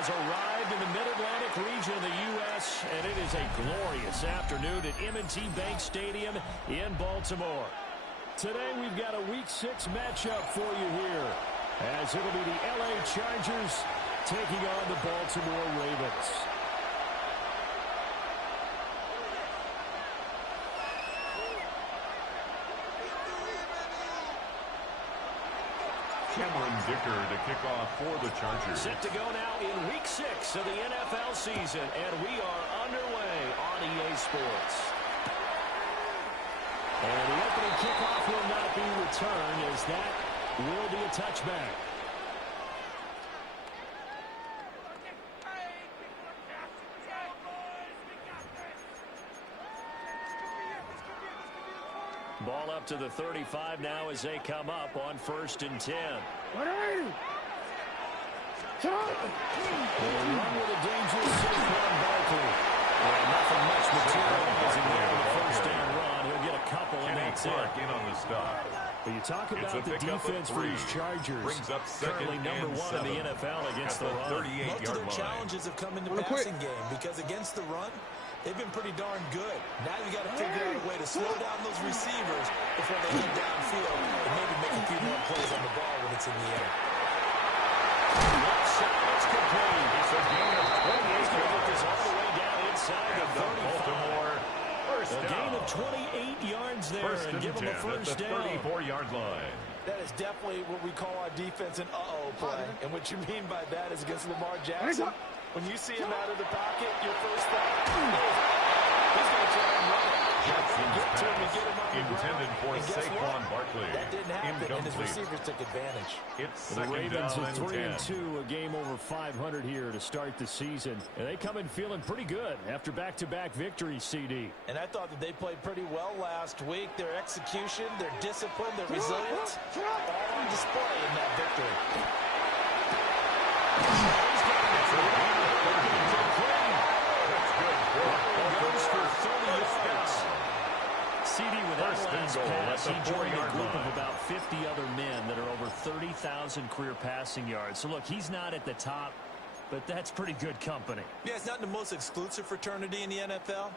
has arrived in the Mid-Atlantic region of the U.S., and it is a glorious afternoon at M&T Bank Stadium in Baltimore. Today we've got a Week 6 matchup for you here, as it'll be the L.A. Chargers taking on the Baltimore Ravens. Cameron Dicker to kick off for the Chargers. Set to go now in Week 6 of the NFL season, and we are underway on EA Sports. And the opening kickoff will not be returned, as that will be a touchback. Ball up to the 35 now as they come up on 1st and 10. They run with a dangerous Saquon Barkley. Nothing much materializing there on the first down run. He'll get a couple, and that's it. In on the stop. But you talk about the defense for these Chargers. Currently number 1 in the NFL against the run. Most of their challenges have come in the passing game, because against the run, they've been pretty darn good. Now you got to figure out a way to slow down those receivers before they get downfield and maybe make a few more plays on the ball when it's in the air. Left side, it's complete. It's a gain of 28. He's going to get this all the way down inside the 35. A gain of 28 yards there and give them a first down. 34-yard line. That is definitely what we call our defense an uh-oh play. And what you mean by that is against Lamar Jackson. When you see him out of the pocket, your first thought, he's going to try and run it. Get to him and get him on the intended ground. for Saquon Barkley. That didn't happen, and his receivers took advantage. It's the Ravens are 3-2, a game over 500 here to start the season. And they come in feeling pretty good after back-to-back victories, CD. And I thought that they played pretty well last week. Their execution, their discipline, their resilience, all on display in that victory. CD with that last pass, he joined a group of about 50 other men that are over 30,000 career passing yards. So, look, he's not at the top, but that's pretty good company. Yeah, it's not the most exclusive fraternity in the NFL,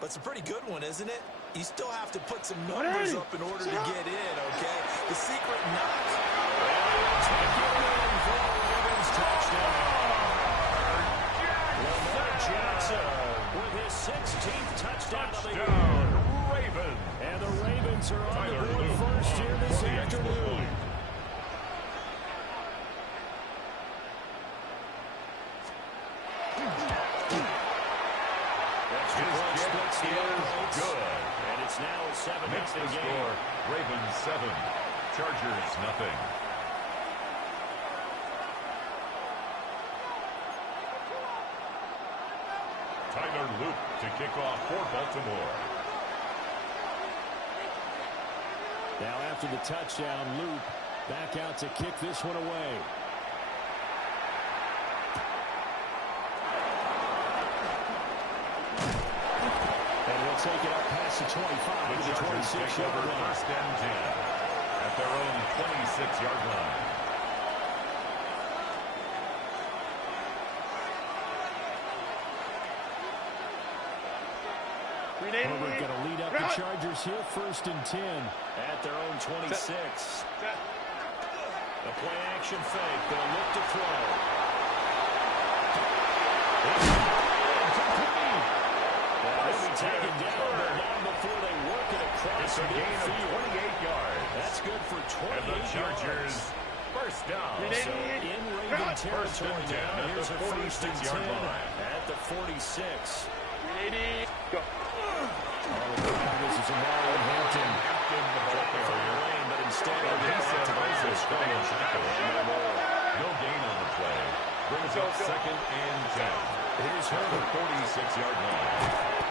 but it's a pretty good one, isn't it? You still have to put some numbers up in order to get in, okay? The secret not. Lamar Jackson with his 16th touchdown of the year. Ravens. And the Ravens are on the board first here this afternoon. Extra point splits the offense. Good. And it's now a 7-0 game. Score. Ravens 7. Chargers nothing. Tyler Luke to kick off for Baltimore. Now after the touchdown, Luke back out to kick this one away. And we'll take it up past the 25 to the 26-yard line. First and 10 at their own 26-yard line. Herbert going to lead up the Chargers here, 1st and 10 at their own 26. The play action fake. They'll look to throw. They'll be taken down, but not before they work it across the midfield. 28 yards. That's good for 28 and the Chargers yards. First down. So in Raven territory now, here's a 1st and 10 at the 46. Go. This is Amari Hampton. But instead of no gain on the play. Brings up 2nd and 10. Here's Herbert, 46-yard line.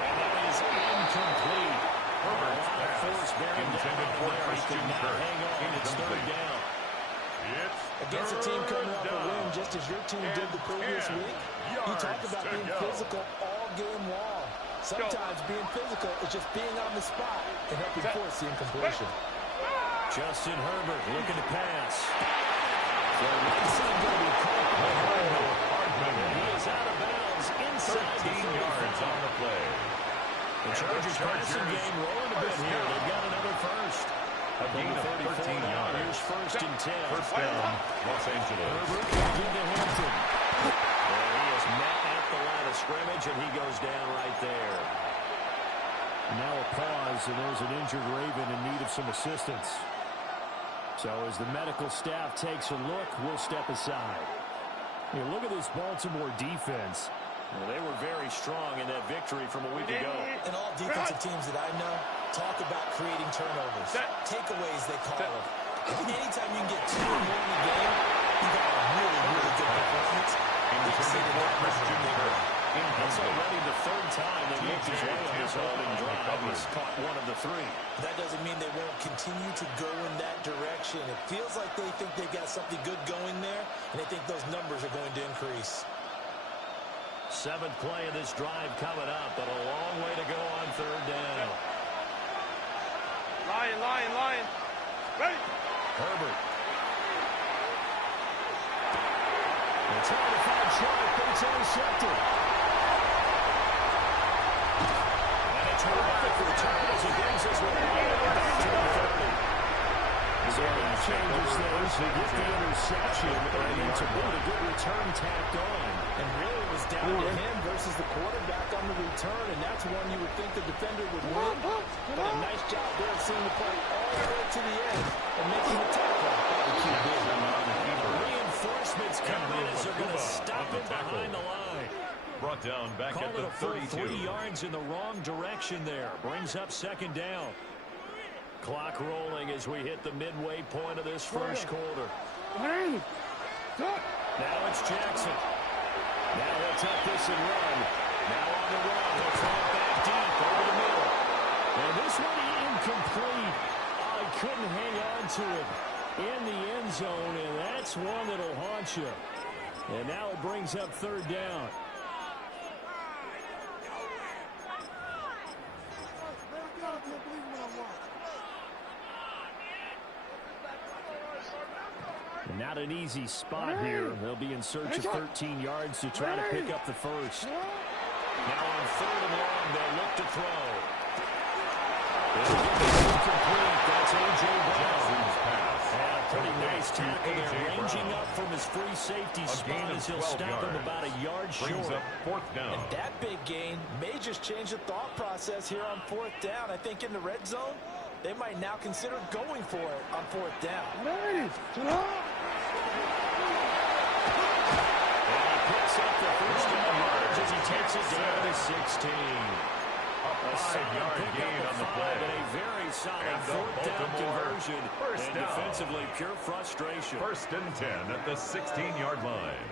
And that is incomplete. Herbert's pass intended for Christian Kirk. Hang on, it's 3rd down. It's Against a team coming off a win just as your team did the previous week, you talk about being physical all game long. Sometimes being physical is just being on the spot and helping force the incompletion. Justin Herbert looking to pass. So right side going to be caught by Hardman. here. They've got another first. A gain of 13 yards. Here's first and 10. First down, Los Angeles. Herbert goes into Hampton. And he is met at the line of scrimmage, and he goes down right there. Now a pause, and there's an injured Raven in need of some assistance. So as the medical staff takes a look, we'll step aside. Look at this Baltimore defense. Well, they were very strong in that victory from a week ago. And all defensive teams that I know talk about creating turnovers. Takeaways, they call them. I think anytime you can get 2 or more in the game, you got a really, really good performance. That's already the third time they've looked his way on this opening drive. He's caught one of the 3. That doesn't mean they won't continue to go in that direction. It feels like they think they've got something good going there, and they think those numbers are going to increase. 7th play of this drive coming up, but a long way to go on third down. Lion. Ready. Herbert. They're trying to find Sharp, but it's intercepted. And a terrific return as he brings us with a back to the 30. So that changes things. They get the interception, and it's a really good return tacked on. And really it was down to him versus the quarterback on the return, and that's one you would think the defender would win. But a nice job there of seeing the play all the way to the end and making the tackle. Reinforcements come in as they're going to stop him behind the line. Brought down back at the 32. 3 yards in the wrong direction there. Brings up second down. Clock rolling as we hit the midway point of this first quarter. Now it's Jackson. Now he'll tuck this and run. Now on the run. He'll throw it back deep over the middle. And this one incomplete. Oh, he couldn't hang on to it in the end zone, and that's one that'll haunt you. And now it brings up third down. Not an easy spot here. They'll be in search of 13 yards to try to pick up the first. Now on third and long, they'll look to throw. Incomplete. That's A.J. Brown. And a pretty nice tackle there, ranging up from his free safety spot as he'll stop him about a yard short. Up 4th down. And that big gain may just change the thought process here on 4th down. I think in the red zone, they might now consider going for it on 4th down. And he picks up the first down yards as he takes it down to 16. A 7-yard gain on the play. And a very solid 4th down conversion. And defensively, pure frustration. 1st and 10 at the 16-yard line.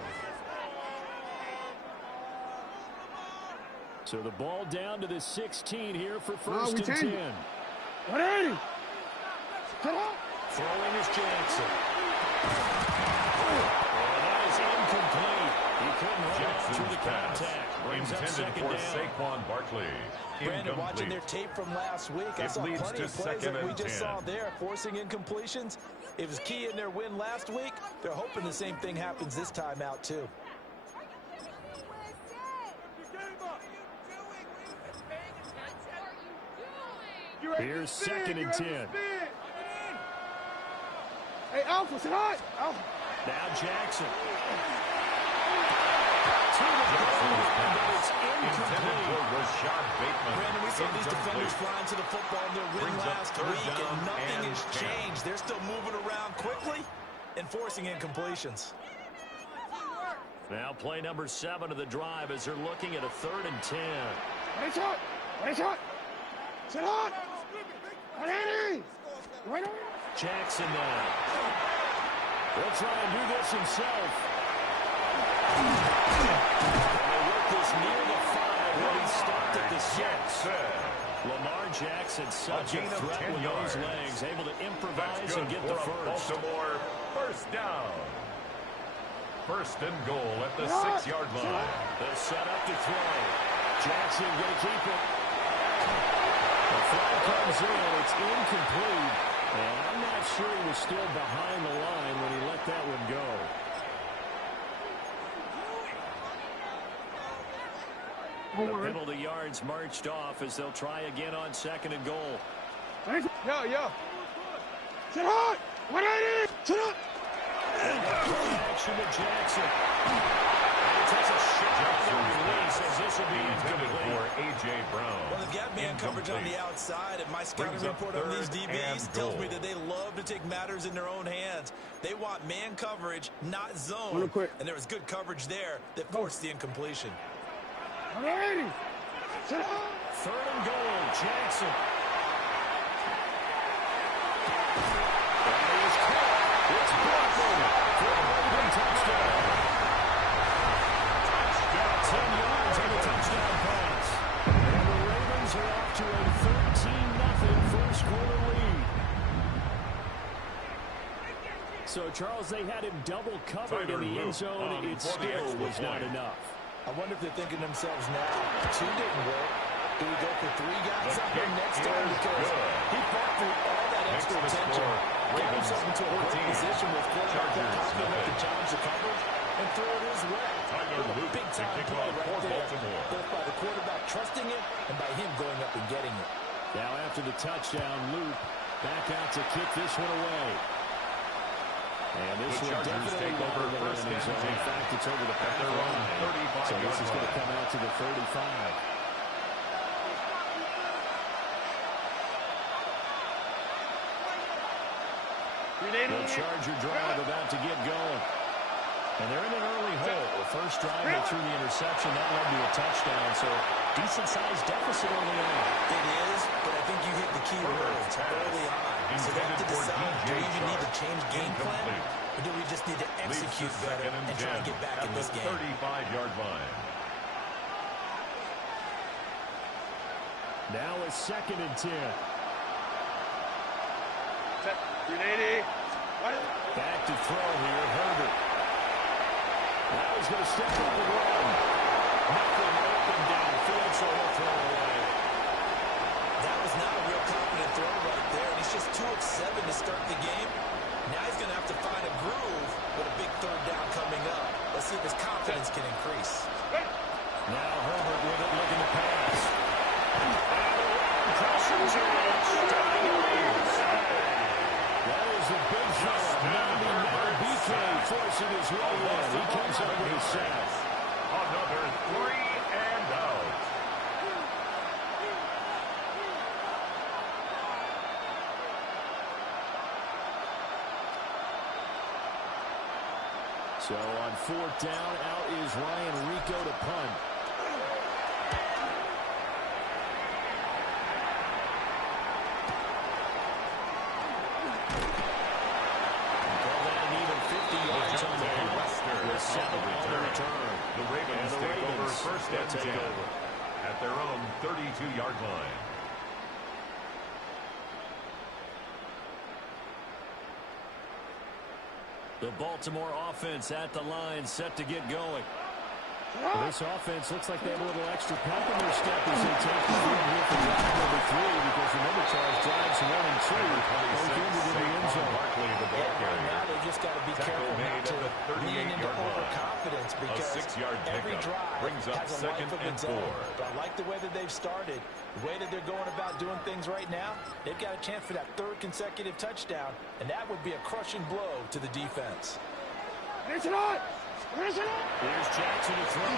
So the ball down to the 16 here for 1st and 10. Throwing is Jackson. And that is incomplete. He couldn't hold on to the contact. Brings up second down. Saquon Barkley. Brandon, watching their tape from last week, I saw plenty of plays that we just saw there, forcing incompletions. It was key in their win last week. They're hoping the same thing happens this time out, too. Here's 2nd and 10. Hey, Alpha, sit high. Alpha. Now Jackson. To the ground, but it's incomplete. Brandon, we saw these defenders flying to the football in their win last week, and nothing has changed. They're still moving around quickly and forcing incompletions. Now play number 7 of the drive as they're looking at a 3rd and 10. Right shot. Right shot. Sit hot. Right on. Jackson now. He'll try and do this himself. And they work this near the 5 when he stopped at the 6. Lamar Jackson, such a threat with those legs, able to improvise and get the first. Baltimore, 1st down. 1st and goal at the 6-yard line. They'll set up to throw. Jackson going to keep it. The flag comes in. It's incomplete. And I'm not sure he was still behind the line when he let that one go. The penalty yards marched off as they'll try again on 2nd and goal. Yo, yo. Sit hard. 180. Sit up. Action to Jackson. He takes a shot at the release as this will be Intended for A.J. Brown. Well, they've got man coverage on the outside, and my scouting report on these DBs tells me that they love to take matters in their own hands. They want man coverage, not zone. And there was good coverage there that forced the incompletion. 180. Sit up. Third and goal, Jackson. That is caught. It's Blackburn for a Raven touchdown. 10 yards on the touchdown pass. And the Ravens are off to a 13-0 first quarter lead. So, Charles, they had him double covered in the end zone. It still was not enough. I wonder if they're thinking to themselves now, 2 didn't work. Do we go for 3 guys out there next time? Because he fought through all that extra attention, got himself into a great position with quarterback that confident enough to challenge the coverage and throw it his way. Big time play right there, both by the quarterback trusting it and by him going up and getting it. Now after the touchdown, Luke back out to kick this one away. And this one definitely over the landing zone. In fact, it's over the back line. So this is going to come out to the 35. The Charger drive about to get going. And they're in an early hole. The first drive, they threw the interception. That led to a touchdown. So decent-sized deficit early on. It is, but I think you hit the key words early on. So they have to decide, do we even need to change game plan? Or do we just need to execute better and try to get back in this game? 35-yard line. Now a 2nd and 10. 380. Back to throw here, Herbert. Now he's going to step up and run. Nothing open downfield, so he'll throw away. That was not a real confident throw right there, and he's just 2 of 7 to start the game. Now he's going to have to find a groove with a big 3rd down coming up. Let's see if his confidence can increase. Now Herbert with it, looking to pass. Crosses that is the big fella. BK forcing his way in. He comes up with a sack. Another 3 and out. So on 4th down, out is Ryan Rico to punt. The Ravens take over 1st and 10 at their own 32-yard line. The Baltimore offense at the line, set to get going. This offense looks like they have a little extra pep in their step as they take the field here for drive number 3, because remember, Charles, drives 1 and 2 both ended in the end zone. Now they just got to be careful not to lean into overconfidence, because every drive has a life of its own. But I like the way that they've started, the way that they're going about doing things right now. They've got a chance for that 3rd consecutive touchdown, and that would be a crushing blow to the defense. Here's Jackson to throw.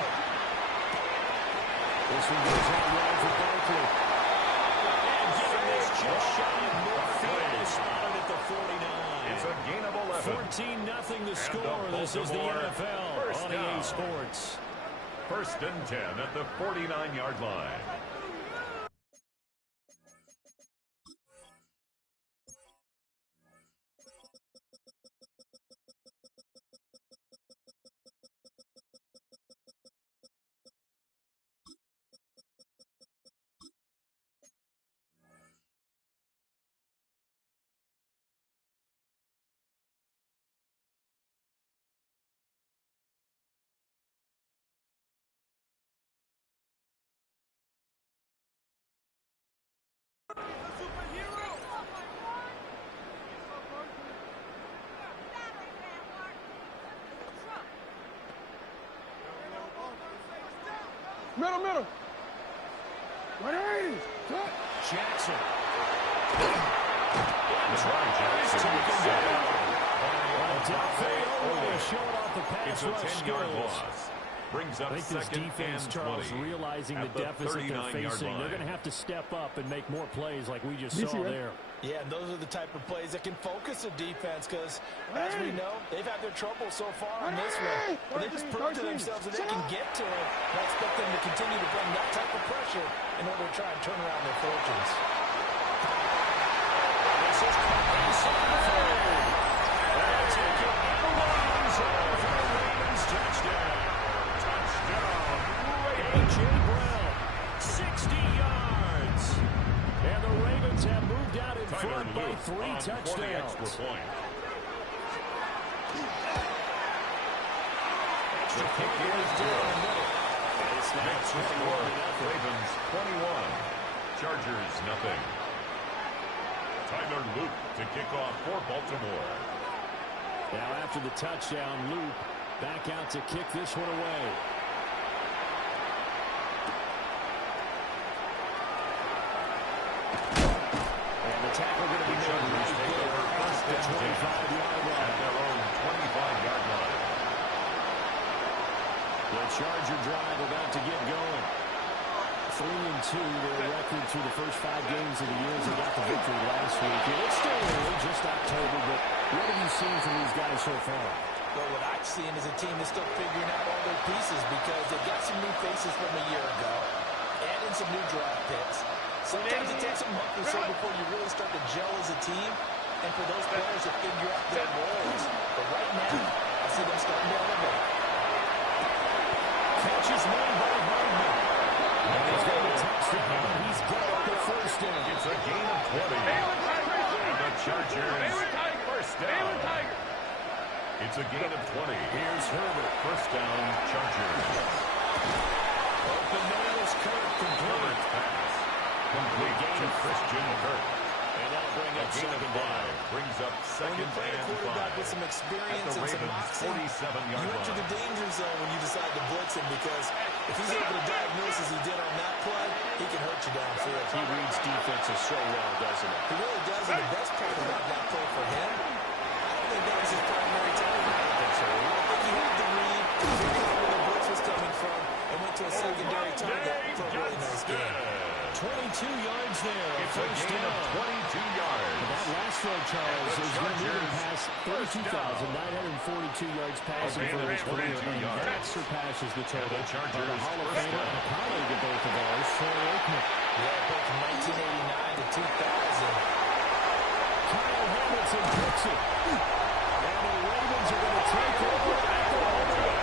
This one goes out wide for Barkley. And getting this just shy of midfield, is spotted at the 49. It's a gain of 11. 14-0 the score. This is the NFL on EA Sports. 1st and 10 at the 49-yard line. Middle. 180. Jackson. It's a 10-yard loss. Brings up I think this second defense, and Charles, 20 realizing the deficit they're facing, they're going to have to step up and make more plays like we just saw there. Yeah, and those are the type of plays that can focus a defense because, as we know, they've had their trouble so far on this one. But they just proved to themselves that they can get to it. I expect them to continue to bring that type of pressure in order to try and turn around their fortunes. This is touchdown. A.J. Brown, 60 yards. And the Ravens have moved out in front by 3 touchdowns. Extra kick is good. Makes the score. Ravens 21. Chargers nothing. Tyler Luke to kick off for Baltimore. Now after the touchdown, Luke back out to kick this one away. And the tackle going to be made right there at the 25-yard line. At their own 25-yard line. The Charger drive about to get going. 3-2 their record through the first 5 games of the year as they got the victory last week. And it's still early, just October, but what have you seen from these guys so far? Well, what I've seen is a team that's still figuring out all their pieces because they've got some new faces from a year ago, adding some new draft picks. Sometimes it takes a month or so before you really start to gel as a team and for those players to figure out their roles. But right now, I see them starting to elevate. Catch is made by Hardman. And he's got a touchdown. He's got the first down. It's a gain of 20. And the Chargers first down. It's a gain of 20. Here's Herbert. First down, Chargers. Open man is Kirk. Complete pass. Complete to Christian Kirk. And that'll bring up second down. Brings up second when you play a quarterback with some experience and some moxie, 47-yard you enter the danger zone when you decide to blitz him because if he's able to diagnose as he did on that play, he can hurt you downfield. He reads defenses so well, doesn't he? He really does, and the best part about that play for him, I don't think that was his primary target. I don't think so. I think he had the read, figured out where the blitz was coming from, and went to a secondary target for a really nice game. 22 yards there. It's a gain of 22 yards. And that last throw, Charles, is going to move him past 32,942 yards passing for his career. And that surpasses the total by the Hall of Famer and a colleague of both of ours, Troy Aikman. Yeah, both from 1989 to 2000. Kyle Hamilton picks it. And the Ravens are going to take over at the home.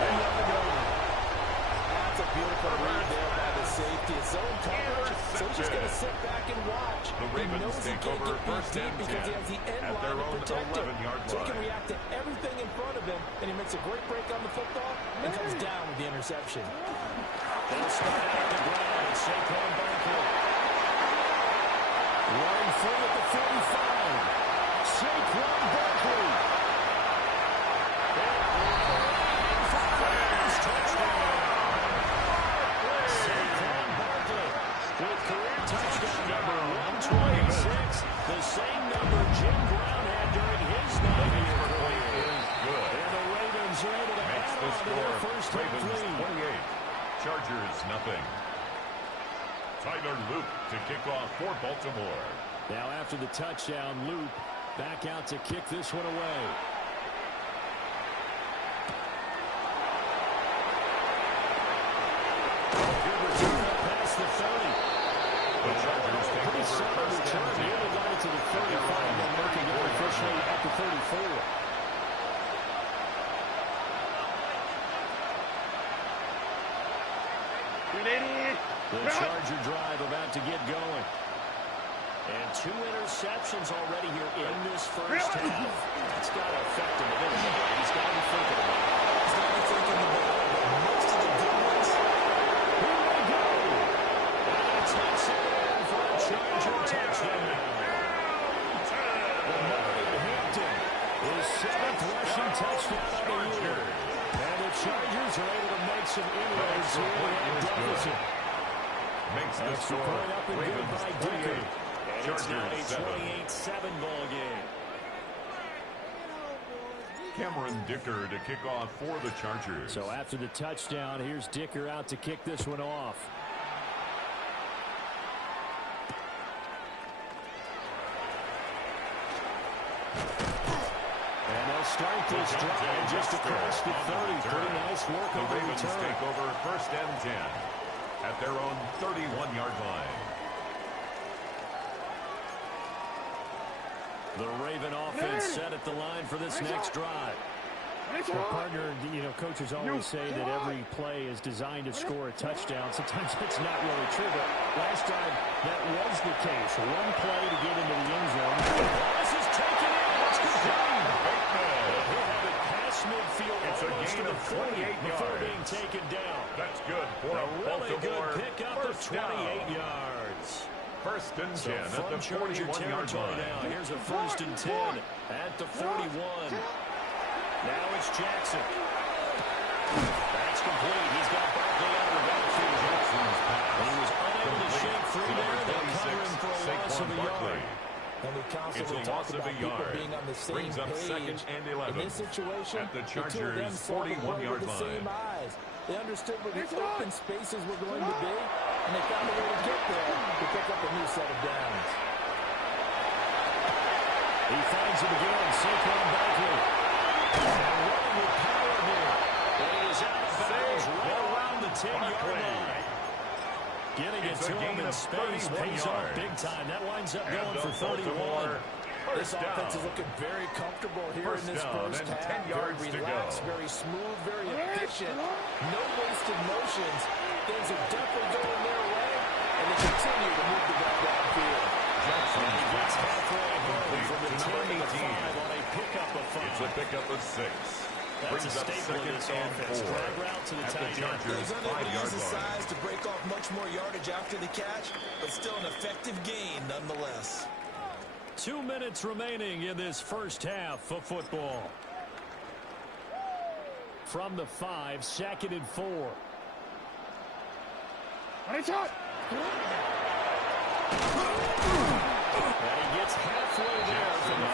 That's a beautiful read there by the safety. It's zone coverage, so he's just going to sit back and watch. The Ravens he knows he take can't over get first beat and deep because he 10 has the end at their line to own protect him. 11-yard So he line. can react to everything in front of him, and he makes a great break on the football and comes down with the interception. They'll start out on the ground and Saquon Barkley. Running free at the 45. Saquon Barkley. Touchdown. Saquon Barkley with career touchdown number 126, the same number Jim Brown had during his 9-year career. And the Ravens are able to add on to their first half lead. 28. Chargers nothing. Tyler Luke to kick off for Baltimore. Now after the touchdown, Luke back out to kick this one away. Good return up past the 30. The Chargers take Pretty over solid first return. and He 10. only got it to the 35, then making it officially at the 34. The Charger drive about to get going. And 2 interceptions already here in this first half. That's got to affect him a little bit. He's got to be thinking about it. He's got to be thinking about it, but most of the good ones. Here we go. And it's in for a Charger touchdown. Lamar Hampton, his 7th rushing touchdown of the year. And the Chargers are able to make some inroads here in that deficit. Makes the Extra score. point up and good Ravens by 28. Deacon. And And it's now a 28-7 ball game. Cameron Dicker to kick off for the Chargers. So after the touchdown, here's Dicker out to kick this one off. And they'll start this drive just across the 30. Pretty nice work on the Ravens return. take over first and 10 at their own 31-yard line. The Raven offense set at the line for this next drive. Well, partner, coaches always say that every play is designed to score a touchdown. Sometimes it's not really true, but last time that was the case. One play to get into the end zone. This is taken in. It's complete. He'll have it past midfield. It's a gain of 28 before yards. being taken down. That's good for A really Baltimore. good pickup of 28 yards. First and 10 So at from the Charger 41-yard territory line. now. Here's a first and 10 at the 41. Now it's Jackson. That's complete. He's got Barkley out of the backfield. He was unable to shake free there. They'll cover him for a loss of a yard. And we constantly It's a talk loss of about a people yard. being on the same Brings up page. second and 11 In this situation, at the two of them Chargers' saw the play 41-yard with the same line. eyes. They understood where the open spaces were going to be, and they found a way to get there to pick up a new set of downs. He finds him again. Saquon Barkley. Running with power here. And he is out of bounds right around the 10-yard line. Getting it to him in space pays off big time. That winds up going for 31. This offense is looking very comfortable here in this first half. 10 yards very to relaxed, go. very smooth, very efficient. No wasted motions. Things are definitely going their way, and they continue to move the ball downfield. Jackson He gets halfway home complete from the to 10 to the 18. 5 on a pickup of 5. It's a pickup of 6. That's Brings a up staple of second this and offense. 4 Drag route to the at the tight end. Chargers' He's unable to 5-yard use his line. size to break off much more yardage after the catch, but still an effective gain nonetheless. 2 minutes remaining in this first half of football. From the 5, second and 4. Ready, shot. And he gets halfway there from the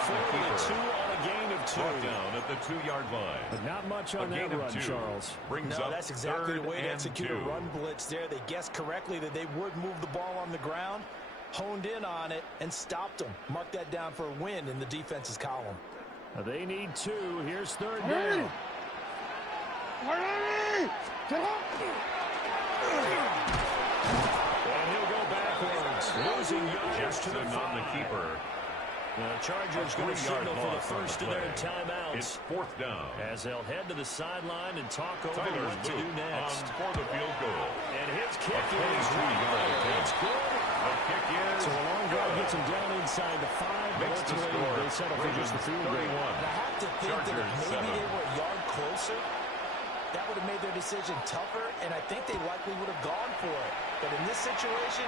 42 on a gain of 2. Brought down at the 2-yard line. But not much on A that gain of run, 2. Charles. Brings No, up that's exactly third the way to and execute 2. a run blitz there. They guessed correctly that they would move the ball on the ground, honed in on it, and stopped them. Mark that down for a win in the defense's column. They need 2. Here's third Ready. down. Ready. Get up. And he'll go backwards, losing yards to the Jackson 5. on the keeper. The Chargers going to 3-yard signal for the loss on first the of their play. timeouts. It's fourth down. As they'll head to the sideline and talk over Tyler what to do Luke next. on for the field goal. And his kick A is 22-yard there. attempt. It's good. The kick is So a long drive gets him down inside the 5, but Makes the ultimately score. they settle for just the field goal. 31. And I have to think that Chargers if maybe 7. they were a yard closer, that would have made their decision tougher, and I think they likely would have gone for it. But in this situation,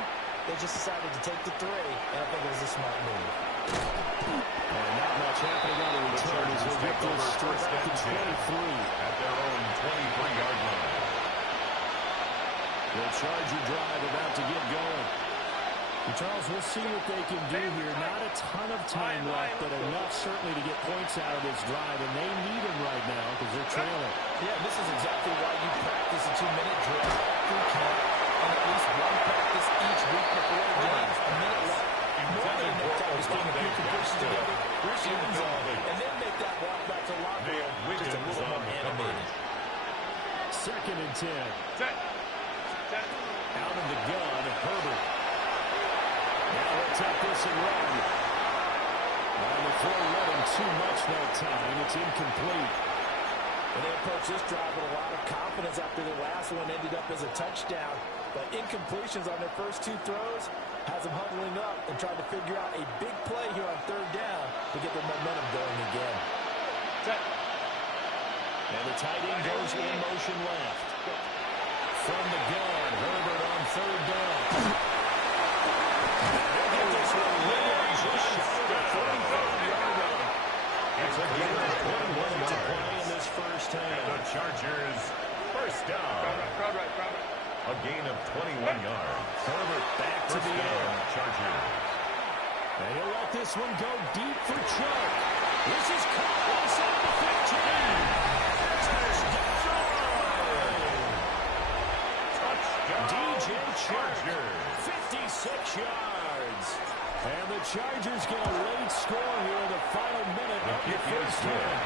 they just decided to take the 3, and I think it was a smart move. And not much happening on the return as he'll get this First back to and 10 23. at their own 23-yard line. The Charger drive about to get going. And Charles, we'll see what they can do here. Not a ton of time left, but enough certainly to get points out of this drive, and they need them right now because they're trailing. Yeah, this is exactly why you practice a 2-minute drill through camp, and at least one practice each week before the game. A minute left. More than enough time to string a few completions together, reach the end zone, and then make that walk back to the locker room just a little more animated. Second and 10. Set. Out of the gun, Herbert. Now he'll take this and run. And the throw led him too much that time. It's incomplete. And they approached this drive with a lot of confidence after their last one ended up as a touchdown. But incompletions on their first 2 throws has them huddling up and trying to figure out a big play here on third down to get their momentum going again. And the tight end goes in motion left. From the gun, Herbert on third down. He'll get this one right just shy of the 45-yard line. It's a gain of 21 to play yards. in this first half. The Chargers first down. A gain of 21 yards. Herbert back to First the down, air. Chargers. And he'll let this one go deep for Chubb. This is caught inside the 15. Touchdown. DJ Chark, 56 yards. And the Chargers get a late score here in the final minute of the first half.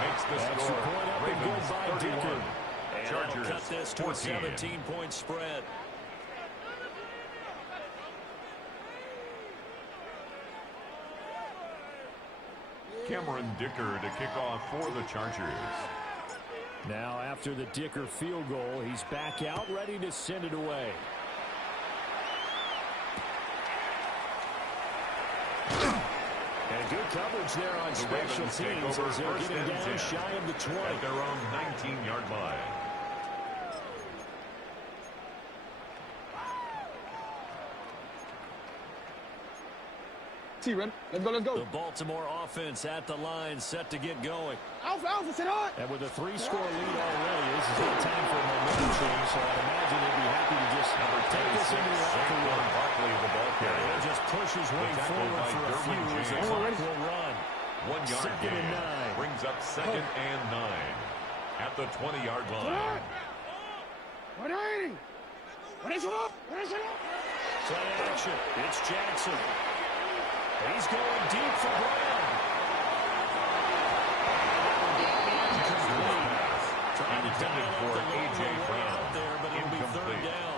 Makes the That's score. the point up and good by 31. Dicker. And Chargers, cut this to 14. a 17-point spread. Cameron Dicker to kick off for the Chargers. Now after the Dicker field goal, he's back out ready to send it away. And good coverage there on special teams as they're getting down shy of the 20. At their own 19-yard line. T-Ren, let's go, let's go. The Baltimore offense at the line, set to get going. Alpha, Alpha, sit on. And with a 3-score lead already, this is not time for a momentum change, so I'd imagine they'd be happy to just take this into the locker room. Barkley, the ball carrier. He'll just push his way forward for a few as the clock will run. 1 yard Second gain. and 9. Brings up second and 9 at the 20-yard line. What are you? What is it up? What is it up? Play action. It's Jackson. He's going deep for Brown. Trying to Intended dial for up the A.J. long way Brown. out there, but it'll be third Incomplete. down.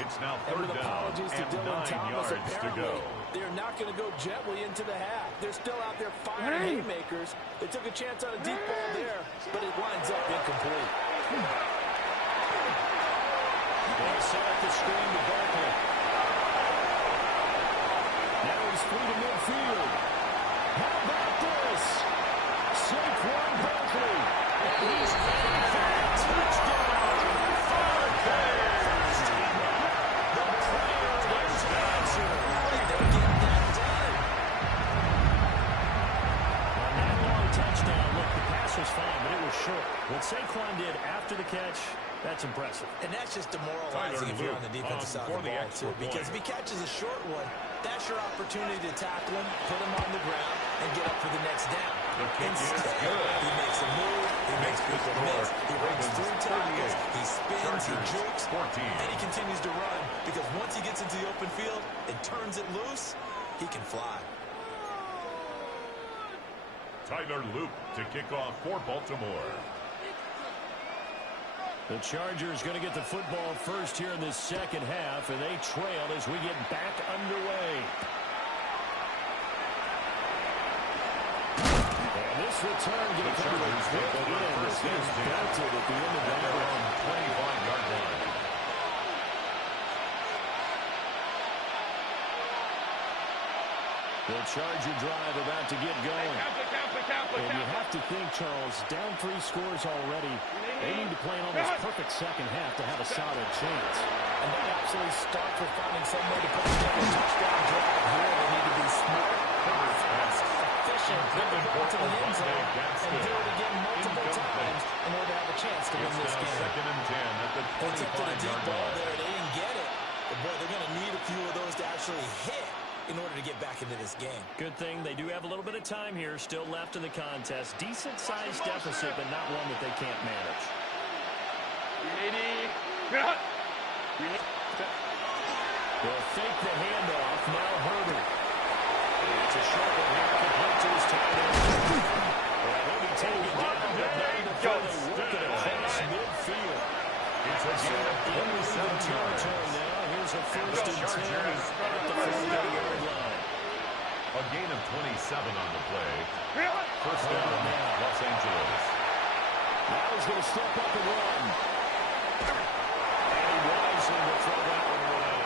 It's now And third with down apologies to and Dylan 9 Thomas, yards to apparently go. they're not going to go gently into the half. They're still out there firing Hey. haymakers. They took a chance on a deep ball there, but it winds up incomplete. They set up the screen to Barkley. Now he's free to midfield. How about this? Saquon Barkley. And he's in for a touchdown. Far Bears. The prayer is answered. They're getting that done. On that long touchdown, look, the pass was fine, but it was short. What Saquon did after the catch, that's impressive. And that's just demoralizing Tyler if you're on Luke the defensive side for of the the ball, extra too. Because if he catches a short one, that's your opportunity to tackle him, put him on the ground, and get up for the next down. The kick is Instead, good. he makes a move, he makes the people score. miss, he runs Ravens through tackles, 38. he spins, he Chargers jukes, 14. and he continues to run. Because once he gets into the open field and turns it loose, he can fly. Tyler Luke to kick off for Baltimore. The Chargers going to get the football first here in this second half, and they trail as we get back underway. And this return going to come to a quick end as he is belted at the end of that run. 25-yard line. The Charger drive about to get going. And you have to think, Charles, down 3 scores already. They need to play an almost perfect second half to have a solid chance. And they absolutely start with finding some way to put together a touchdown drive here. They need to be smart, fast, efficient, get the ball to the end zone, and do it again multiple times in order to have a chance to win It's this now game. second and 10 at the They took to the deep 25-yard ball line. there. They didn't get it. But, boy, they're going to need a few of those to actually hit in order to get back into this game. Good thing they do have a little bit of time here still left in the contest. Decent-sized deficit, but not one that they can't manage. They'll fake the handoff. Now Herbert. It's a short one here. Complete to his tight end. And he'll be taken down, but not before they work it across midfield. It's a gain of In 27 yards. territory now. Here's a first and 10 Chargers at the 40-yard line. A gain of 27 on the play. First down, Los Angeles. Now he's going to step up and run. And he wisely to throw that one away.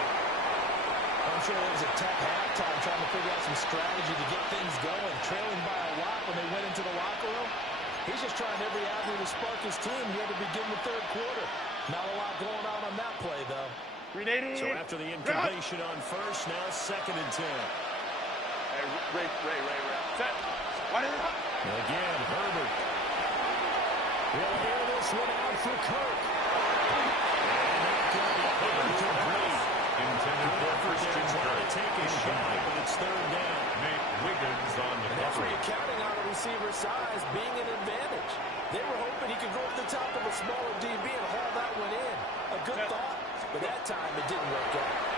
I'm sure it was a tough halftime trying to figure out some strategy to get things going. Trailing by a lot when they went into the locker room. He's just trying every avenue to spark his team here to begin the third quarter. Not a lot going on that play, though. So after the incompletion on first, now second and 10. Ray. Set. What is it? Again, Herbert. He'll air this one out for Kirk. And that could be incomplete. Intended for Christian Trying Kirk. to take a shot. receiver size being an advantage. They were hoping he could go up the top of a smaller DB and haul that one in. A good thought, but that time it didn't work out.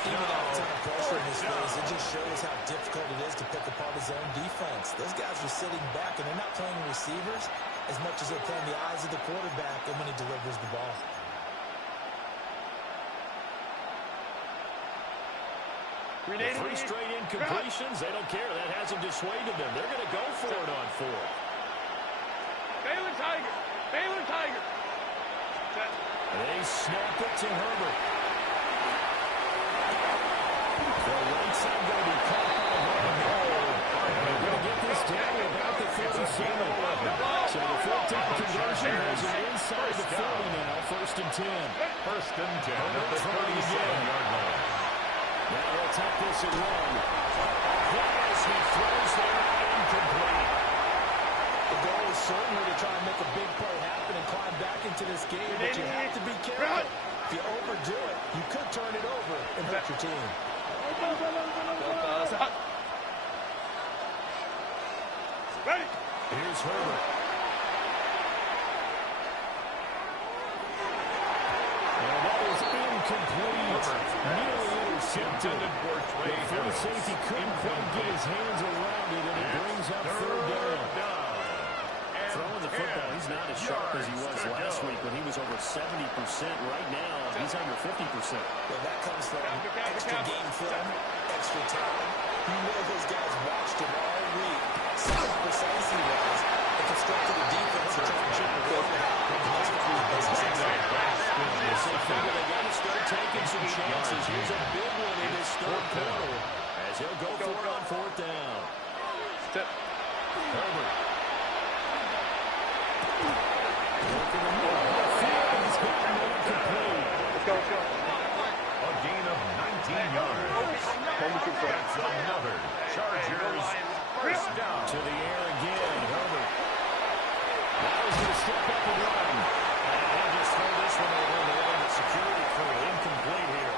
Even out of time pressure in his face, it just shows how difficult it is to pick apart his own defense. Those guys are sitting back, and they're not playing receivers as much as they're playing the eyes of the quarterback and when he delivers the ball. Three straight incompletions, they don't care. That hasn't dissuaded them. They're going to go for it on fourth. Baylor Tiger. Baylor Tiger. They snap it to Herbert. The right side going to be caught by Herbert. They're going to get this down to about the 37. So the full-time conversion has it inside the 40 now. First and 10. First and 10 at the 37-yard line. Now they'll take this at one. As he throws there, incomplete. The goal is certainly to try and make a big play happen and climb back into this game, but you have to be careful. If you overdo it, you could turn it over and hurt your team. Ready. Here's Herbert. And that is incomplete. Nearly intercepted. The free safety couldn't quite get his hands around it, and it brings up third down. Throwing the football, he's not as sharp as he was last week when he was over 70%. Right now, he's under 50%. Well, that comes from extra game film, extra time. You know those guys watched him all week. See how precise he was and constructed a defense to try and chip the quarterback. They figure they got to start taking some chances. Here's a big one in his third quarter as he'll go for it on fourth down. Herbert. A gain of 19 yards. That's another Chargers first down. To the air again, Herbert. Now he's going to step up and run. And he'll just throw this one over the line. The security crew incomplete here.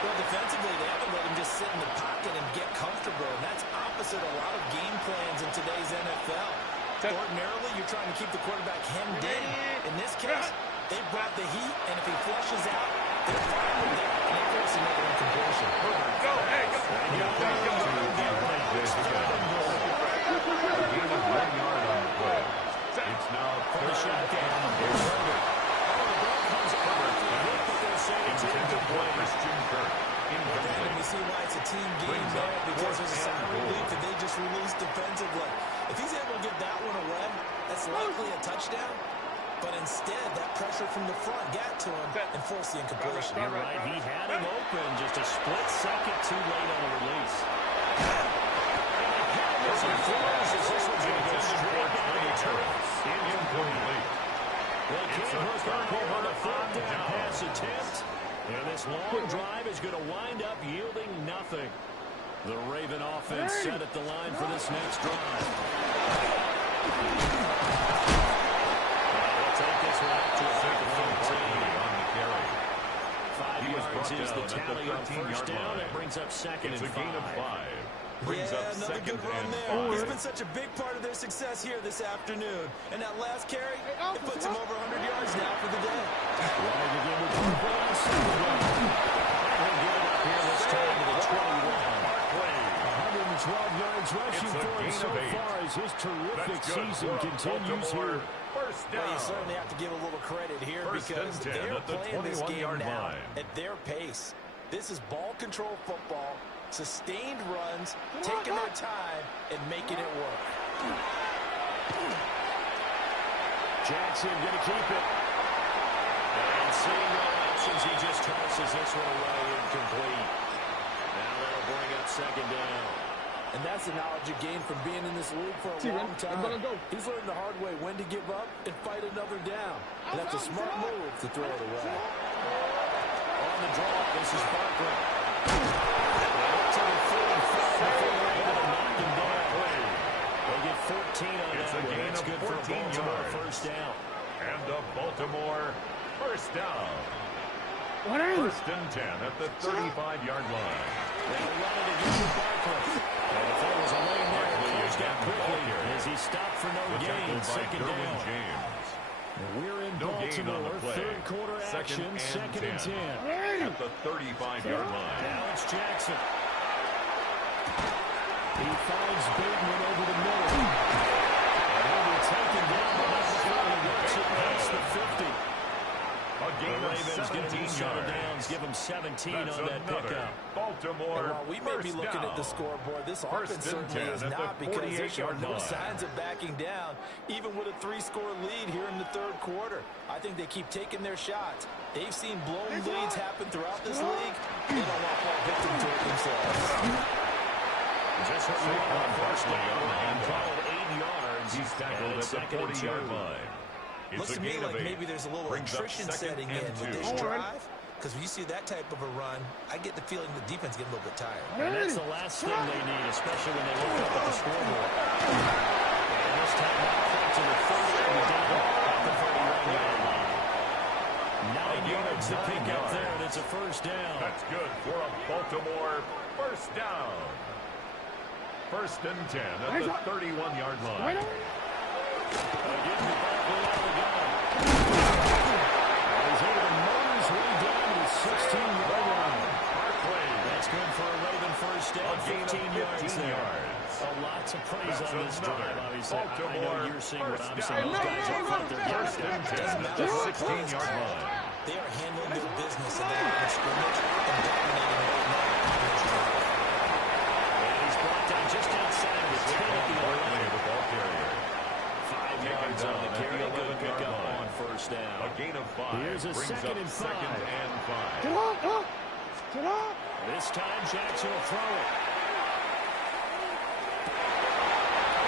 Well, defensively, they haven't let him just sit in the pocket and get comfortable, and that's opposite a lot of game plans in today's NFL. Ordinarily, you're trying to keep the quarterback hemmed in. In this case, they brought the heat, and if he flushes out, they're finally there, and they force another incompletion. Go, hey, go. A gain of 1 yard on the play. It's now From the shotgun. Here's Herbert. Oh, the ball comes over. intended for Christian Kirk. And we see why it's a team game there, because there's a sign of relief that they just released defensively. If he's able to get that one away, that's likely a touchdown. But instead, that pressure from the front got to him and forced the incompletion. You're right. He had him open just a split second too late on the release. As he throws, this one's going to go straight down the turf. Incomplete. They can't hook up here on a third down pass attempt. And this long drive is going to wind up yielding nothing. The Raven offense set at the line for this next drive. They'll take this one out to a 13 on the carry. 5 yards is the tally on first down. That brings up second It's and a gain of 5. Brings up another second good run and there. 5. He's been such a big part of their success here this afternoon. And that last carry, it puts him over 100 yards now for the day. Running again with Parkway on second down. He'll get it up here this time to the 21. 112 yards rushing for him so far as his terrific season continues here. First down. Well, you certainly have to give a little credit here because they're playing this game now at their pace. This is ball control football, sustained runs, taking their time, and making it work. Jackson going to keep it. And seeing no options, he just tosses this one away incomplete. Now that'll bring up second down. And that's the knowledge you gain from being in this league for a long time. He's learned the hard way when to give up and fight another down. And that's a smart move to throw it away. On the draw, this is Barkley. Up to the 45 before they're able to knock him down. They get 14 on that one. That's good for a Baltimore first down. And a Baltimore. First down. First and 10 at the 35-yard line. They'll run it again with Barkley. And if there was a lane there, closed out quickly as he stopped for no gain. Second down. James. We're in No gain on the Baltimore. play. Third quarter action. Second and 10. At the 35-yard line. Now it's Jackson. He finds Bateman over the middle. And he'll be taken down by number 4. He works it past the 50. A gain of 17 yards. Give him 17 That's on that another pickup. Baltimore. And while we may be looking at the scoreboard, this offense certainly is not, because they show no signs of backing down, even with a 3-score lead here in the third quarter. I think they keep taking their shots. They've seen blown leads happen throughout this league. They don't want to fall victim to it themselves. Just what you want on first down and called 8 yards. He's tackled at the 40-yard line. Looks to me like maybe there's a little attrition setting in with this drive. Because when you see that type of a run, I get the feeling the defense getting a little bit tired. And that's the last thing they need, especially when they look up at the scoreboard. And this time not quite to the 30, and down at the 31-yard line. 9 yards to pick up there, and it's a first down. That's good for a Baltimore first down. First and 10 at the 31-yard line. Again, the Barkley out of the gun. He's able to motor his way down to the 16-yard line. Barkley. That's good for a Raven first down. 15 yards there. Lots of praise on this drive, obviously. I know you're seeing what I'm seeing. Those guys up front, they're getting down. The 16-yard line. They are handling their business in the line of scrimmage and dominating right now on this drive. And he's brought down just outside of the 10 at the 11. The ball carrier. 5 yards on the carry. Good pickup on first down. A gain of 5. Here's a second and 5. This time Jackson will throw it.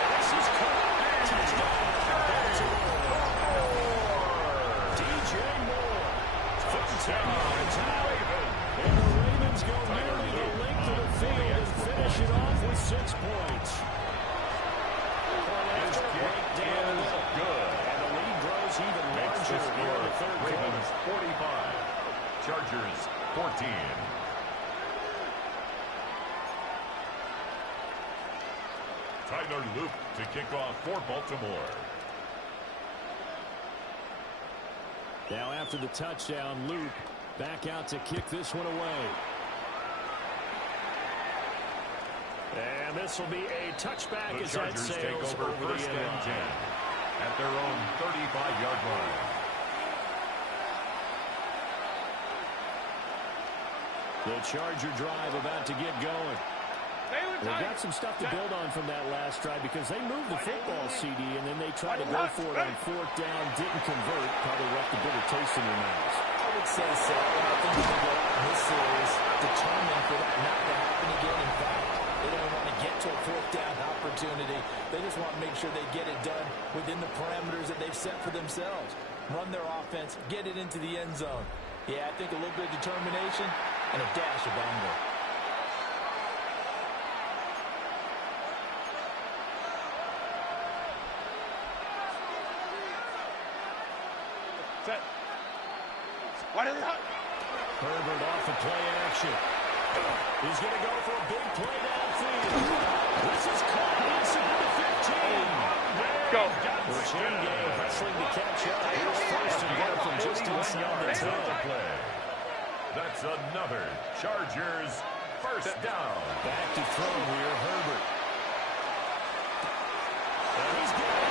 This is caught. Touchdown. DJ Moore. 10 yards out. And the Ravens go nearly the length of the field and finish it off with 6 points. Breakdown. Good. And the lead grows even larger here in the third quarter. Ravens 45. Chargers 14. Tyler Luke to kick off for Baltimore. Now after the touchdown, Luke back out to kick this one away. And this will be a touchback as that Chargers take sails over over first the end and line. 10 at their own 35-yard line. The Charger drive about to get going. They've got some stuff to build on from that last drive because they moved the football, CD, and then they tried to go for it on 4th down, didn't convert, probably left a bitter taste in their mouths. I would say so, and I think they're going to go out in this series determined for that not to happen again. In fact, they don't want to get to a 4th down opportunity. They just want to make sure they get it done within the parameters that they've set for themselves. Run their offense, get it into the end zone. Yeah, I think a little bit of determination and a dash of anger. Set. What is that? Herbert off the play action. He's going to go for a big play downfield. This is caught inside the 15. Go. Game wrestling to catch up. Here's first and goal from just inside the 10. That's another Chargers first down. Back to throw here, Herbert. And he's got it.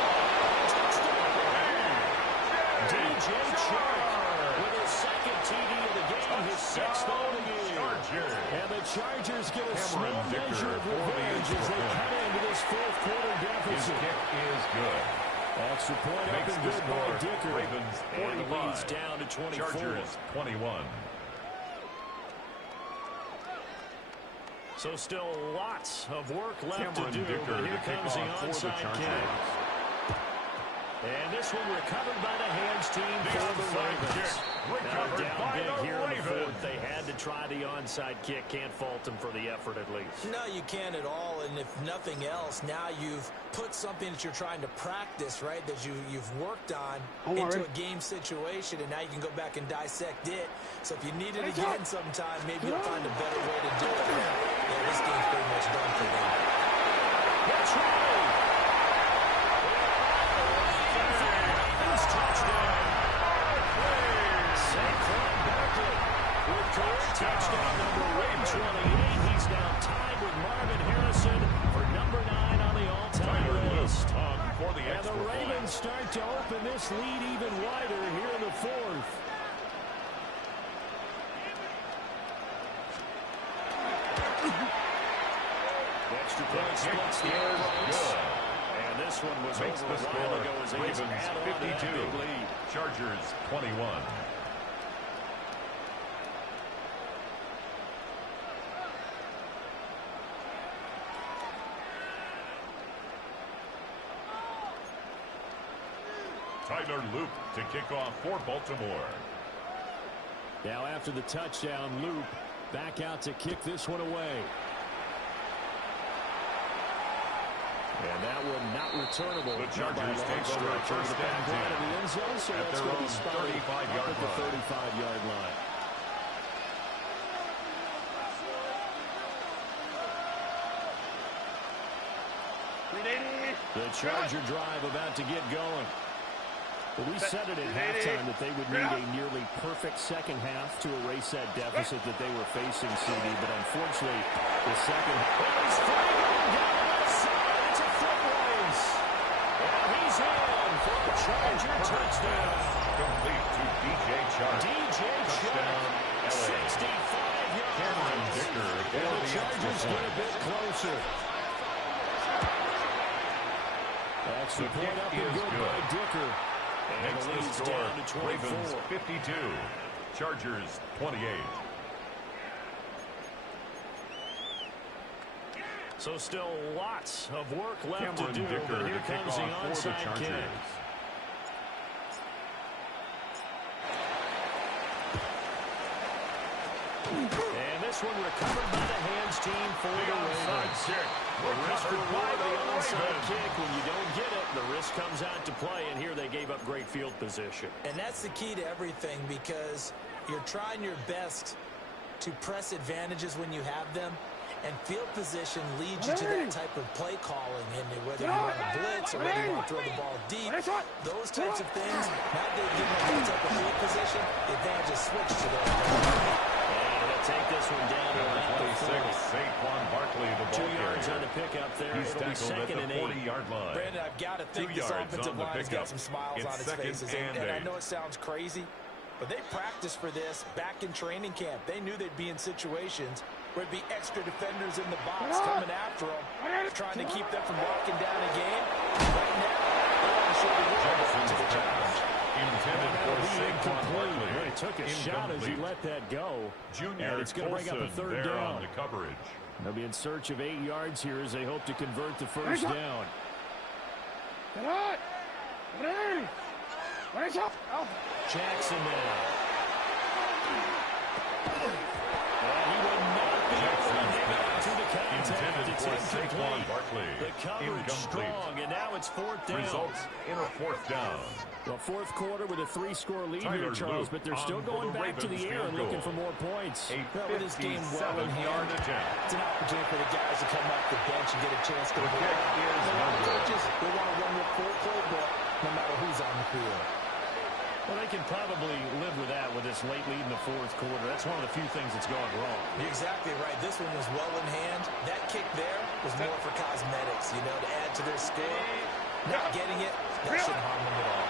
DJ Chark with his second TD of the game, his 6th on the year. And the Chargers get a small measure of revenge as they come into this 4th quarter His deficit. kick is good. Extra point up Makes and the good score by Dicker. Ravens And the 45. lead's down to 24. Chargers 21. So still lots of work left Cameron to do, Dicker but here to kick comes the off for the onside Chargers. kick. And this one recovered by the hands team for the onside Ravens. kick. Recovered down by big the here in the Ravens. fourth. They had to try the onside kick. Can't fault them for the effort at least. No, you can't at all. And if nothing else, now you've put something that you're trying to practice, right, that you've worked on into a game situation, and now you can go back and dissect it. So if you need it again sometime, maybe you'll find a better way to do it. Yeah, this game's pretty much done for them. That's right. Ravens touchdown. Saquon Barkley with career touchdown number 128. He's now tied with Marvin Harrison for number 9 on the all-time list. And the Ravens start to open this lead even wider here in the fourth. Extra point splits the air. And this one was Makes over the a while score. ago as they just Ravens add on to that 52. big lead. Chargers 21. Tyler Loop to kick off for Baltimore. Now after the touchdown, Loop back out to kick this one away. And that one not returnable. The Chargers take over first and 10 of the end zone, so at that's their going to own be spotted 35-yard at the line. 35-yard line. The Charger drive about to get going. But we said it at halftime that they would need a nearly perfect second half to erase that deficit that they were facing, CD. But unfortunately, the second half. He's flying down the left side. It's a foot race. And he's in for a Charger touchdown. Complete to DJ Chark. DJ Chark, 65 yards. Cameron Dicker And for the the Chargers extra get a point. bit closer. Extra The point kick up and is good good. by Dicker. And Makes the the lead's score. down to 24. Ravens 52. Chargers 28. So still lots of work left Cameron to do. Dicker But to here kick comes the off for the onside Chargers. kick. And this one recovered by the hands team for the onside Ravens. kick. The risk Recovered by reward of the the onside Ravens. kick. When you don't get it, the risk comes out to play. And here they gave up great field position. And that's the key to everything, because you're trying your best to press advantages when you have them, and field position leads you to that type of play calling. And whether you want to blitz or whether you want to throw the ball deep, those types of things, now that they've given up that type of field position, the advantage is switched to their advantage. And they'll take this one down to Number about the 26, Saquon Barkley, the ball 2 yards carrier. on the pickup there. He's It'll be tackled at second the and 8. 40-yard line. Brandon, I've got to 2 think this yards offensive on the line's pickup. got some smiles It's on its second faces. and And I 8. know it sounds crazy, but they practiced for this back in training camp. They knew they'd be in situations where it'd be extra defenders in the box coming after them, trying to keep them from walking down a game. Right now, they want to show the world Jackson's to the challenge. pass intended for Saquon Barkley. He took a shot as he Incomplete. let that go. Junior And it's going to bring up a Colson third there down. on the coverage. They'll be in search of 8 yards here as they hope to convert the first down. Jackson now. And he will not be able to hang on to the contact. Intended It's for Saquon incomplete. Barkley. The coverage Incomplete. strong, and now it's fourth down. Results in a fourth down. Well, fourth quarter with a 3-score lead Tyler here, Charles, Luke but they're on still for going the back to Ravens the air and field looking goal. for more points. A Well, with this game well in 57-yard hand, attempt. it's an opportunity for the guys to come off the bench and get a chance to The win. kick is The no good. coaches, they want to run the full playbook no matter who's on the field. Well, they can probably live with that with this late lead in the fourth quarter. That's one of the few things that's going wrong. You're exactly right. This one was well in hand. That kick there was more for cosmetics, you know, to add to their score. Not getting it, that shouldn't harm them at all.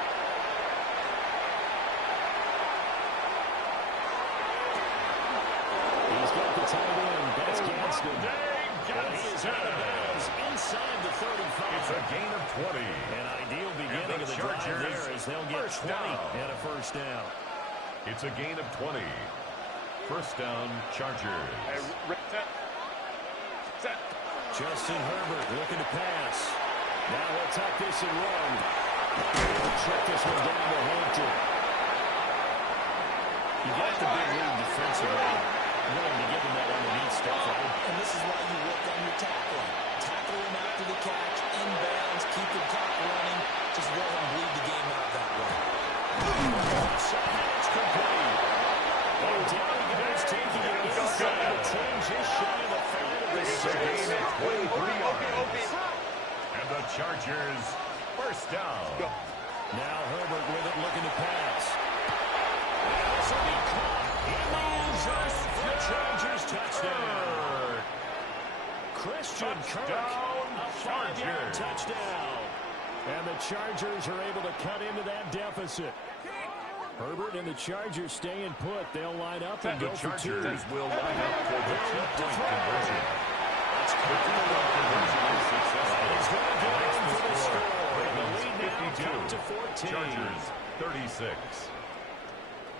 He's got the tight end. That's Gadsden. And he is out of bounds inside the 35. It's a gain of 20. An ideal beginning of the drive there as they'll get 20 and a first down. It's a gain of 20. First down, Chargers. Justin Herbert looking to pass. Now he'll tuck this and run. He'll check this one down to Hampton. You got the big lead defensively. Willing to give him that underneath stuff, right? And this is why you work on your tackling. Tackle him after the catch, inbounds, keep the clock running. Just let him bleed the game out that way. It's complete. Oh, down he goes, taking it inside the 10, just shy of the 5 of the 6. 23 yards. And the Chargers first down. Now Herbert with it, looking to pass. This will be caught. He moves us for a Chargers touchdown. Christian Kirk, a 5-yard touchdown. And the Chargers are able to cut into that deficit. Herbert and the Chargers staying put. They'll line up and go for two. The Chargers will line up for the two-point conversion. The two-point conversion is successful. He's going to go in for the score. The lead now 52. to 14. Chargers 36.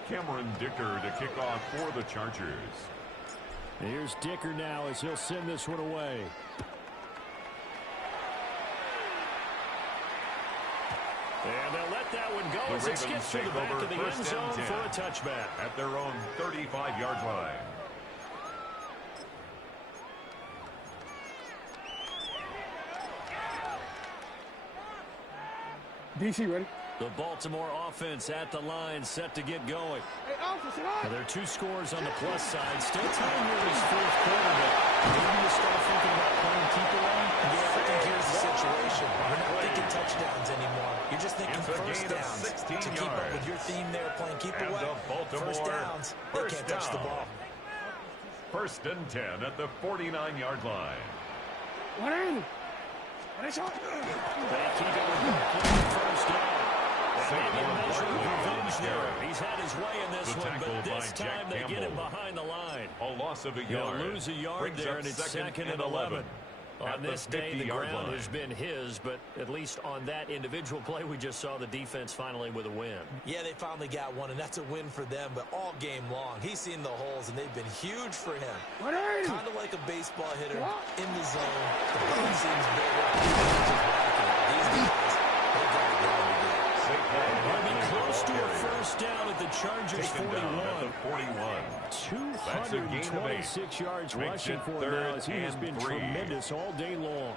Cameron Dicker to kick off for the Chargers. Here's Dicker now as he'll send this one away. And they'll let that one go as it skips to the back of the end zone for a touchback. At their own 35-yard line. DC ready? The Baltimore offense at the line, set to get going. Hey, Alpha, sit up. Now, there are two scores on the plus side. Still time here in this fourth quarter, but maybe you start thinking about playing keeper line. Yeah, I think here's the situation. You're not thinking touchdowns anymore. You're just thinking first downs. To keep up with your theme there, playing keep away. First downs, they can't touch the ball. First and 10 at the 49-yard line. One in. Ready, shot. They keep it with first down. Maybe a measure of revenge there. He's had his way in this one, but this time they get him behind the line. A loss of a They'll yard. lose a yard there, and it's second and 11. On this day, the ground has been his, but at least on that individual play, we just saw the defense finally with a win. Yeah, they finally got one, and that's a win for them, but all game long, he's seen the holes, and they've been huge for him. Kind of like a baseball hitter in the zone. The ball seems bigger. These guys, they got it going to do. They'll be close to a first down at the Chargers 41. 226 yards rushing for him now as he has been tremendous all day long.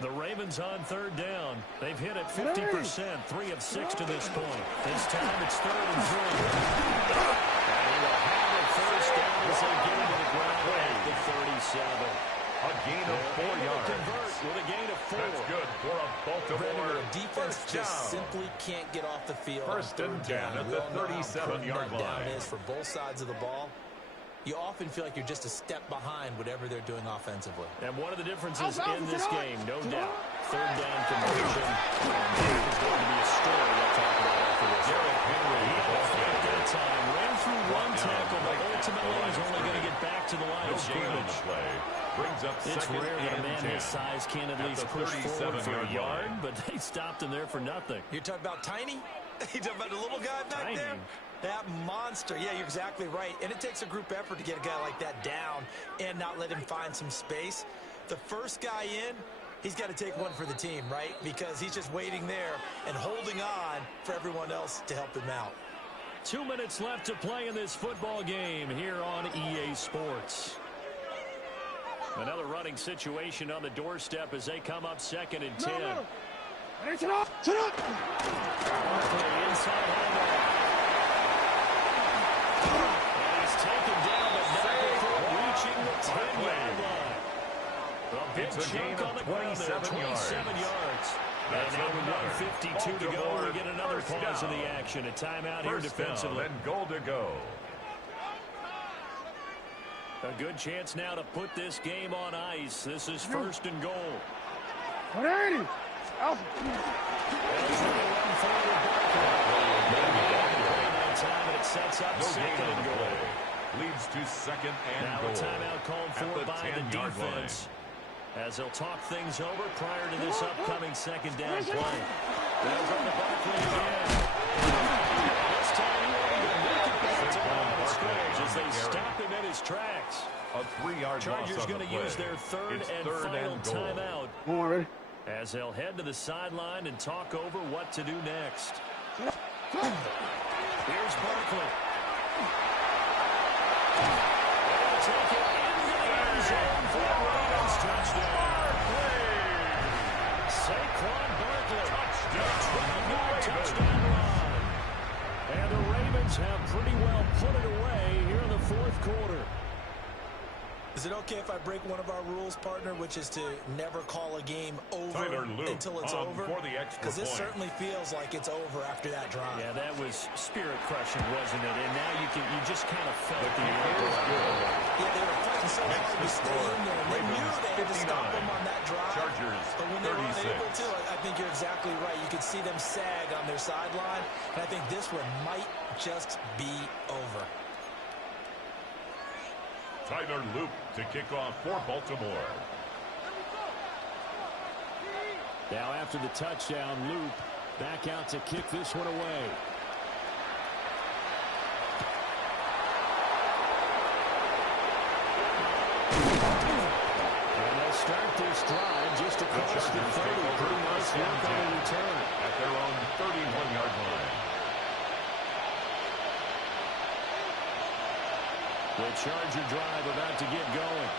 The Ravens on third down. They've hit it 50%, 3 of 6 to this point. This time it's 3rd and 3. And he will have a first down as they get into the ground at the 37. A gain of 4 yards. Convert with a gain of 4. That's good for a Baltimore The defense just simply can't get off the field. First and 10 at the 37-yard line. Is for both sides of the ball. You often feel like you're just a step behind whatever they're doing offensively. And one of the differences in this game, no doubt, third down conversion. And there's going to be a story we'll talk about after this. Derrick Henry. That time ran through one tackle, but ultimately he's only going to get back to the line of scrimmage. Brings up It's second rare that a man 10. his size can't at least push forward for a yard, but they stopped him there for nothing. You're talking about Tiny? You're talking about the little guy back there? That monster. Yeah, you're exactly right. And it takes a group effort to get a guy like that down and not let him find some space. The first guy in, he's got to take one for the team, right? Because he's just waiting there and holding on for everyone else to help him out. 2 minutes left to play in this football game here on EA Sports. Another running situation on the doorstep as they come up 2nd and 10. Ready, sit up. Sit up. Barkley inside handoff. And he's taken down, but not before reaching the 10-yard line. A big chunk on the ground there, 27 yards. And now with 1:52 to go, we get another pause in the action. A timeout here defensively. And goal to go. A good chance now to put this game on ice. This is 1st and goal. 180. Alpha. Time, and it sets up No 2nd and goal. Leads to 2nd and Now goal. a timeout called for by the defense. As they'll talk things over prior to this upcoming 2nd down play. They'll go to Barkley again. This time he won't even make it back to the line of scrimmage as they stop him in his tracks. A 3-yard loss Chargers on the going to play. use their third It's and third final and goal. timeout One ready. as they'll head to the sideline and talk over what to do next. Here's Barkley. They'll take it into the end zone for the Ravens touchdown. Saquon Barkley. Touchdown run. And the Ravens have pretty well put it away here in the fourth quarter. Is it okay if I break one of our rules, partner, which is to never call a game over until it's over? Because this certainly feels like it's over after that drive. Yeah, that was spirit-crushing, wasn't it? And now you just kind of felt the air. Yeah, they were fighting so hard to stay in there. And they knew they had to stop them on that drive. Chargers, but when they were unable to, I think you're exactly right. You could see them sag on their sideline. And I think this one might just be over. Tyler Loop to kick off for Baltimore. Now after the touchdown, Loop back out to kick this one away. And they'll start this drive just across the 30. Pretty nice work on the return. At their own 31-yard line. The Charger drive about to get going.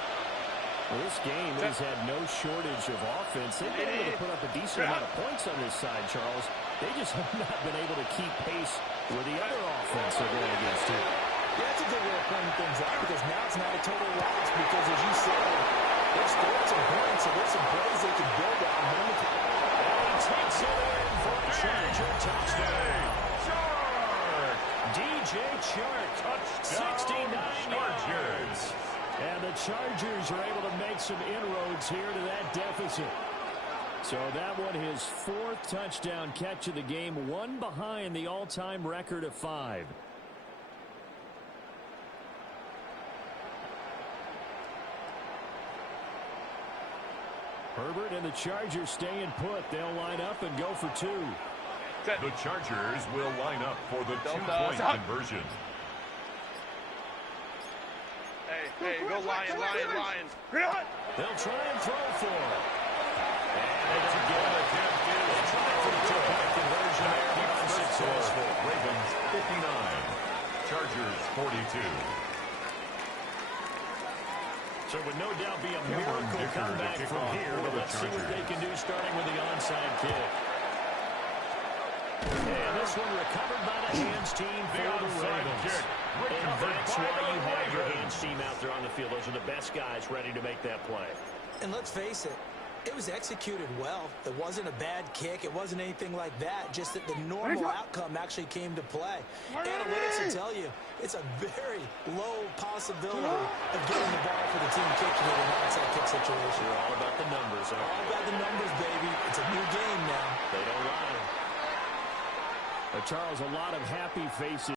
Well, this game has had no shortage of offense. They've been able to put up a decent amount of points on this side, Charles. They just have not been able to keep pace with the other offense they're going against here. Yeah, that's a good way of pointing things out because now it's not a total loss because, as you said, they've scored some points, so there's some plays they can build on. And he takes it in for a Charger touchdown. DJ Chark, 69 yards. And the Chargers are able to make some inroads here to that deficit. So that one, his fourth touchdown catch of the game, one behind the all-time record of 5. Herbert and the Chargers staying put. They'll line up and go for 2. The Chargers will line up for the two-point conversion. Hey, go Lion. They'll try and throw for it. And they don't get it. They'll try for the two-point conversion there, but unsuccessful. Ravens 59, Chargers 42. So it would no doubt be a miracle comeback from here, but let's see what they can do starting with the onside kick. And this one recovered by the hands team for the Ravens. And that's why you have your hands team out there on the field. Those are the best guys ready to make that play. let's face it, it was executed well. It wasn't a bad kick. It wasn't anything like that. Just that the normal outcome actually came to play. Analytics will tell you it's a very low possibility of getting the ball for the team kicking it in an outside kick situation. You're all about the numbers, huh? All about the numbers, baby. It's a new game now. They don't lie. Charles, a lot of happy faces.